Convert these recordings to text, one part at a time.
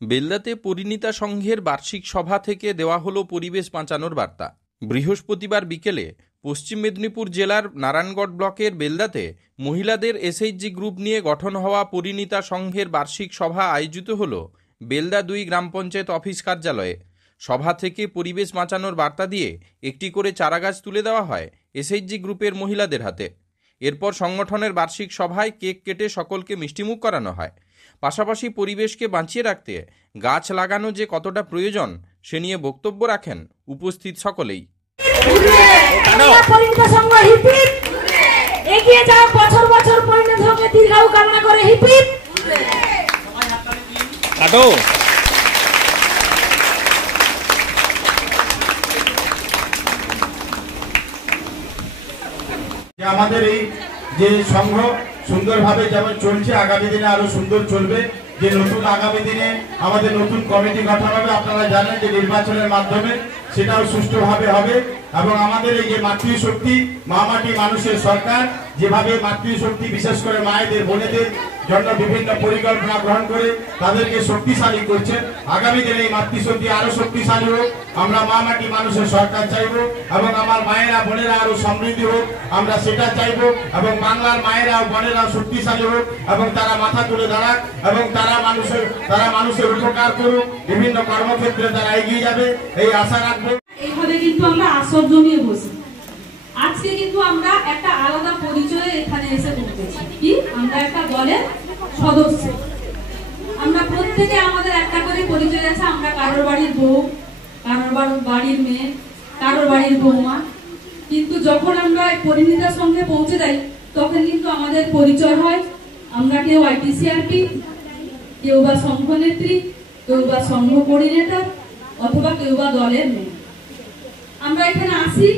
বেলদাতে পরিণীতা সংঘের বার্ষিক সভা থেকে দেওয়া হলো পরিবেশ বাঁচানোর বার্তা। বৃহস্পতিবার বিকেলে পশ্চিম মেদিনীপুর জেলার নারায়ণগড় ব্লকের বেলদাতে মহিলাদের এসএইচজি গ্রুপ নিয়ে গঠন হওয়া পরিণীতা সংঘের বার্ষিক সভা আয়োজিত হল বেলদা 2 গ্রাম পঞ্চায়েত অফিস কার্যালয়ে। সভা থেকে পরিবেশ বাঁচানোর বার্তা দিয়ে একটি করে চারাগাছ তুলে দেওয়া হয় এসএইচজি গ্রুপের মহিলাদের হাতে। এরপর সংগঠনের বার্ষিক সভায় কেক কেটে সকলকে মিষ্টিমুখ করানো হয়। পাশাপাশি পরিবেশকে বাঁচিয়ে রাখতে গাছ লাগানো যে কতটা প্রয়োজন সে নিয়ে বক্তব্য রাখেন উপস্থিত সকলেই। আমাদের এই যে সংঘ সুন্দরভাবে যেমন চলছে, আগামী দিনে আরো সুন্দর চলবে। যে নতুন আগামী দিনে আমাদের নতুন কমিটি গঠন হবে, আপনারা জানেন যে নির্বাচনের মাধ্যমে সেটাও সুষ্ঠুভাবে হবে। এবং আমাদের এই যে মাতৃশক্তি মা মাটি মানুষের সরকার যেভাবে মাতৃশক্তি বিশেষ করে মায়েদের বোনেদের জন্য বিভিন্ন পরিকল্পনা গ্রহণ করে তাদেরকে শক্তিশালী করছে, আগামী দিনে এই মাতৃশক্তি আরো শক্তিশালী হোক। আমরা মা মাটি মানুষের সরকার চাইবো এবং আমার মায়েরা বোনেরা আরো সমৃদ্ধি হোক, আমরা সেটা চাইবো। এবং বাংলার মায়েরা ও বোনেরা শক্তিশালী হোক এবং তারা মাথা তুলে দাঁড়াক এবং তারা মানুষের উপকার করুক, বিভিন্ন কর্মক্ষেত্রে তারা এগিয়ে যাবে এই আশা রাখবো। এইভাবে কিন্তু আমরা আসর জমিয়ে বসি। আজকে কিন্তু আমরা একটা আলাদা পরিচয়ে এখানে এসে পৌঁছেছি। কি আমরা একটা দলের সদস্য, আমরা প্রত্যেকে আমাদের একটা করে পরিচয় আছে। আমরা কারোর বাড়ির বউ, কারোর বাড়ির মেয়ে, কারোর বাড়ির বৌমা। কিন্তু যখন আমরা পরিণীতা সংঘে পৌঁছে যাই তখন কিন্তু আমাদের পরিচয় হয় আমরা কেউ আইটিসিআরপি, কেউ বা সংঘনেত্রী, কেউ বা সংঘ কোঅর্ডিনেটর, অথবা কেউ বা দলের মেয়ে। আমরা এখানে আসি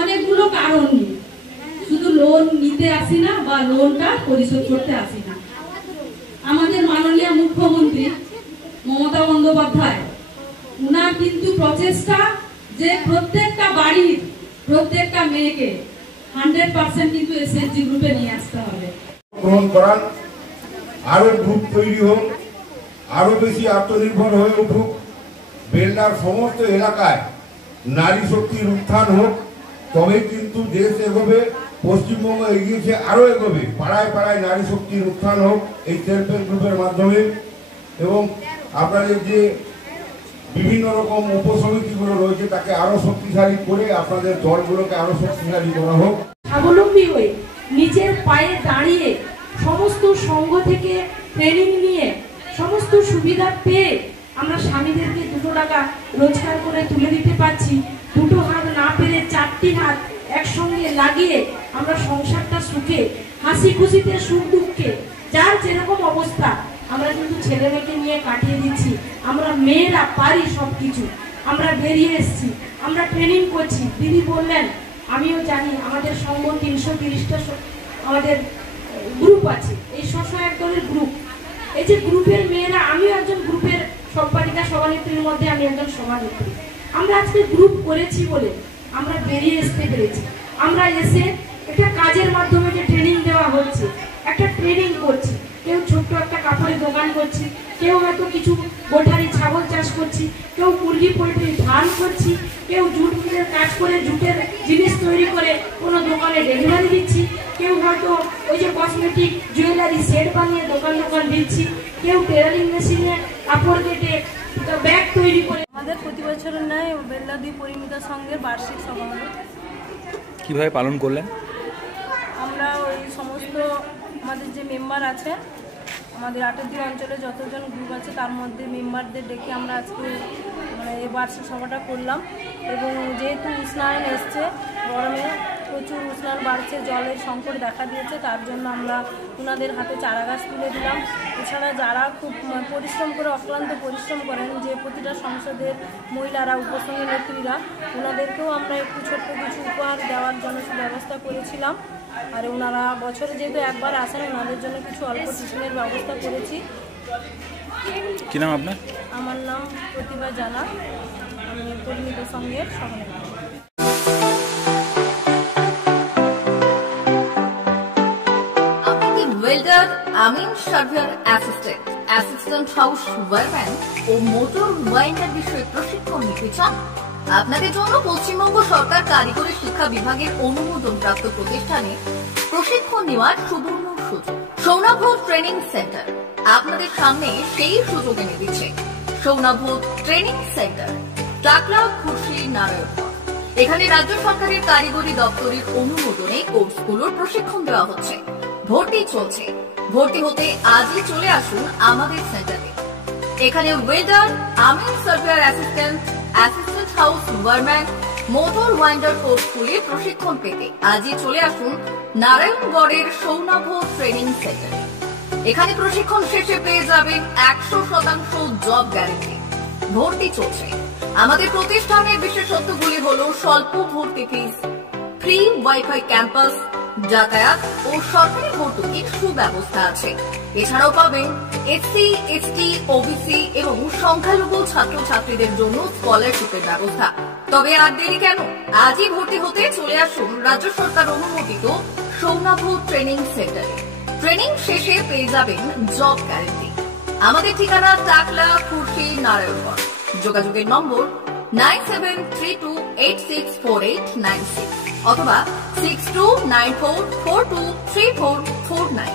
অনেকগুলো কারণ নিয়ে, শুধু লোন নিতে আসি না বা লোনটা পরিশোধ করতে আসি না। আমাদের মাননীয় মুখ্যমন্ত্রী মমতা বন্দ্যোপাধ্যায় উনার কিন্তু প্রচেষ্টা যে প্রত্যেকটা বাড়ির প্রত্যেকটা মেয়েকে 100% কিন্তু এসএইচজি গ্রুপে নিয়ে আসতে হবে। গ্রহণ করার আরো গ্রুপ তৈরি হোক, আরো বেশি আত্মনির্ভর হয়ে উঠুক, বেলদার সমস্ত এলাকায় নারী শক্তির উত্থান হোক, তবে কিন্তু দেশ এগোবে, পশ্চিমবঙ্গ এগিয়েছে আরো এগোবে। পাড়ায় পাড়ায় নারী শক্তির উত্থান হোক এই সেলফ হেল্প গ্রুপের মাধ্যমে। এবং আপনাদের যে বিভিন্ন রকম উপসমিতিগুলো রয়েছে তাকে আরো শক্তিশালী করে আপনাদের দলগুলোকে আরো শক্তিশালী করা হোক। স্বাবলম্বী হয়ে নিজের পায়ে দাঁড়িয়ে সমস্ত সংঘ থেকে ট্রেনিং নিয়ে সমস্ত সুবিধা পেয়ে আমরা স্বামীদেরকে 2 টাকা রোজগার করে তুলে দিতে পারছি। 2 হাত না পেরে 4টি হাত একসঙ্গে লাগিয়ে আমরা সংসারটা সুখে হাসি খুশিতে সুখ দুঃখে যার যেরকম অবস্থা আমরা কিন্তু ছেলে মেয়েকে নিয়ে কাটিয়ে দিচ্ছি। আমরা মেয়েরা পারি সবকিছু। আমরা বেরিয়ে এসেছি, আমরা ট্রেনিং করছি। দিদি বললেন, আমিও জানি আমাদের সংঘ 330টা আমাদের গ্রুপ আছে, এই স্বসহায়ক দলের গ্রুপ। এই যে গ্রুপের মেয়েরা, আমিও একজন গ্রুপের সম্পাদিকা সভানেত্রীর মধ্যে আমি একজন সভানেত্রী। আমরা আজকে গ্রুপ করেছি বলে আমরা বেরিয়ে আসতে পেরেছি। আমরা এসে একটা কাজের মাধ্যমে যে ট্রেনিং দেওয়া হচ্ছে, একটা ট্রেনিং করছি। কেউ ছোট্ট একটা কাপড়ের দোকান করছি, কেউ হয়তো কিছু গোঠারি ছাগল চাষ করছি, কেউ মুরগি পোল্ট্রি ফার্ম করছি, কেউ জুট মিলের কাজ করে জুটের জিনিস তৈরি করে কোনো দোকানে ডেলিভারি দিচ্ছি, কেউ হয়তো ওই যে কসমেটিক জুয়েলারি সেট বানিয়ে দোকান দিচ্ছি, কেউ টেলারিং মেশিনে কাপড় কেটে ব্যাগ তৈরি করে। আমাদের প্রতি বছরের ন্যায় বেলদা 2 পরিণীতা সংঘের বার্ষিক সভা হলো। কিভাবে পালন করলেন? আমরা ওই সমস্ত আমাদের যে মেম্বার আছে, আমাদের 8টি অঞ্চলে যতজন গ্রুপ আছে তার মধ্যে মেম্বারদের ডেকে আমরা আজকে এই বার্ষিক সভাটা করলাম। এবং যেহেতু উষ্ণায়ন এসছে, গরমে প্রচুর উষ্ণায়ন বাড়ছে, জলের সংকট দেখা দিয়েছে, তার জন্য আমরা ওনাদের হাতে চারাগাছ তুলে দিলাম। এছাড়া যারা খুব পরিশ্রম করে অক্লান্ত পরিশ্রম করেন, যে প্রতিটা সংসদের মহিলারা উপসঙ্গী নেত্রীরা, ওনাদেরকেও আমরা একটু ছোট্ট কিছু উপহার দেওয়ার জন্য ব্যবস্থা করেছিলাম। আর ওনারা বছরে যেহেতু একবার আসেন, ওনাদের জন্য কিছু অল্প টিফিনের ব্যবস্থা করেছি। কি নাম আপনার? আমার নাম প্রতিভা জানা, আমি পরিণীতা সংঘের সভানেত্রী। আপনি কি ওয়েল্ডার আমিন surveyor assistant, assistant house wireman ও মোটর ওয়াইন্ডার বিষয়ে প্রশিক্ষণ নিতে চান? আপনাদের জন্য পশ্চিমবঙ্গ সরকার কারিগরি শিক্ষা বিভাগের অনুমোদন প্রাপ্ত প্রতিষ্ঠানে প্রশিক্ষণ নেওয়ার সুবর্ণ সুযোগ। সৌনাভ ট্রেনিং সেন্টার আপনাদের সামনে সেই সুযোগ এনে দিচ্ছে। সৌনাভ ট্রেনিং সেন্টার, টাকলা, খুশি, নারায়ণগড়। এখানে রাজ্য সরকারের কারিগরি দপ্তরের অনুমোদনে কোর্সগুলোর প্রশিক্ষণ দেওয়া হচ্ছে। ভর্তি চলছে। ভর্তি হতে আজই চলে আসুন আমাদের সেন্টারে। এখানে ওয়েল্ডার, আমিন surveyor assistant, assistant house wireman, motor winder কোর্সগুলি প্রশিক্ষণ পেতে আজই চলে আসুন নারায়ণগড়ের সৌনাভ ট্রেনিং সেন্টারে। এখানে প্রশিক্ষণ শেষে পেয়ে যাবেন 100% জব গ্যারেন্টি। ভর্তি চলছে। আমাদের প্রতিষ্ঠানের বিশেষত্বগুলি হলো স্বল্প ভর্তি ফিস, ফ্রি ওয়াইফাই ক্যাম্পাস, যাতায়াত ও সরকারি ভর্তুকির সুব্যবস্থা আছে। এছাড়াও পাবেন এসসি, এসটি, ওবিসি এবং সংখ্যালঘু ছাত্রছাত্রীদের জন্য স্কলারশিপের ব্যবস্থা। তবে আর দেরি কেন, আজই ভর্তি হতে চলে আসুন রাজ্য সরকার অনুমোদিত সৌনাভ ট্রেনিং সেন্টারে। ট্রেনিং শেষে পেয়ে যাবেন জব গ্যারেন্টি। আমাদের ঠিকানা টাকলা, খুরশি, নারায়ণগড়। যোগাযোগের নম্বর 9732864896 অথবা 6294423449।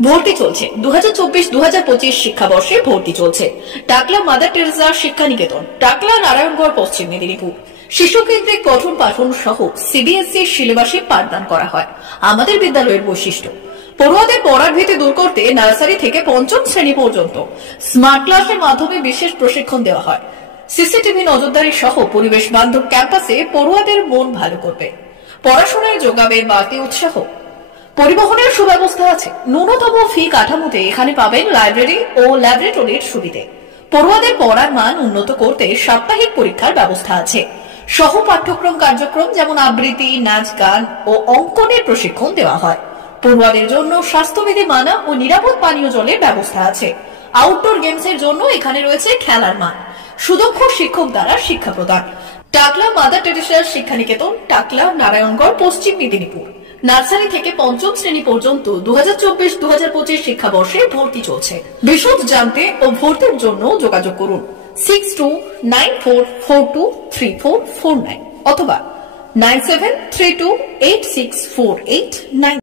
ভর্তি চলছে। 2024-2025 শিক্ষাবর্ষে ভর্তি চলছে। টাকলা মাদার টেরেসা শিক্ষানিকেতন, টাকলা, নারায়ণগড়, পশ্চিম মেদিনীপুর। শিশু কেন্দ্রিক পঠন পাঠন সহ সিবিএসই সিলেবাসে পাঠদান করা হয়। আমাদের বিদ্যালয়ের বৈশিষ্ট্য, পড়ুয়াদের পড়ার ভীতি দূর করতে নার্সারি থেকে পঞ্চম শ্রেণী পর্যন্ত স্মার্ট ক্লাসের মাধ্যমে বিশেষ প্রশিক্ষণ দেওয়া হয়। সিসিটিভি নজরদারি সহ পরিবেশ বান্ধব ক্যাম্পাসে পড়ুয়াদের মন ভালো করবে। পড়াশোনায় যোগাবে বাড়তি উৎসাহ। পরিবহনের সুব্যবস্থা আছে। ন্যূনতম ফি কাঠামোতে এখানে পাবেন লাইব্রেরি ও ল্যাবরেটরির সুবিধে। পড়ুয়াদের পড়ার মান উন্নত করতে সাপ্তাহিক পরীক্ষার ব্যবস্থা আছে। সহ পাঠ্যক্রম কার্যক্রম যেমন আবৃত্তি, নাচ, গান ও অঙ্কনের প্রশিক্ষণ দেওয়া হয়। পড়ুয়াদের জন্য স্বাস্থ্যবিধি মানা ও নিরাপদ পানীয় জলের ব্যবস্থা আছে। আউটডোর গেমসের জন্য এখানে রয়েছে খেলার মাঠ। সুদক্ষ শিক্ষক দ্বারা শিক্ষা প্রদান। টাকলা মাদার টেরেসা শিক্ষানিকেতন, টাকলা, নারায়ণগড়, পশ্চিম মেদিনীপুর। নার্সারি থেকে পঞ্চম শ্রেণী পর্যন্ত 2024-2025 শিক্ষাবর্ষে ভর্তি চলছে। বিশদ জানতে ও ভর্তির জন্য যোগাযোগ করুন 6294423449 অথবা 9732864849।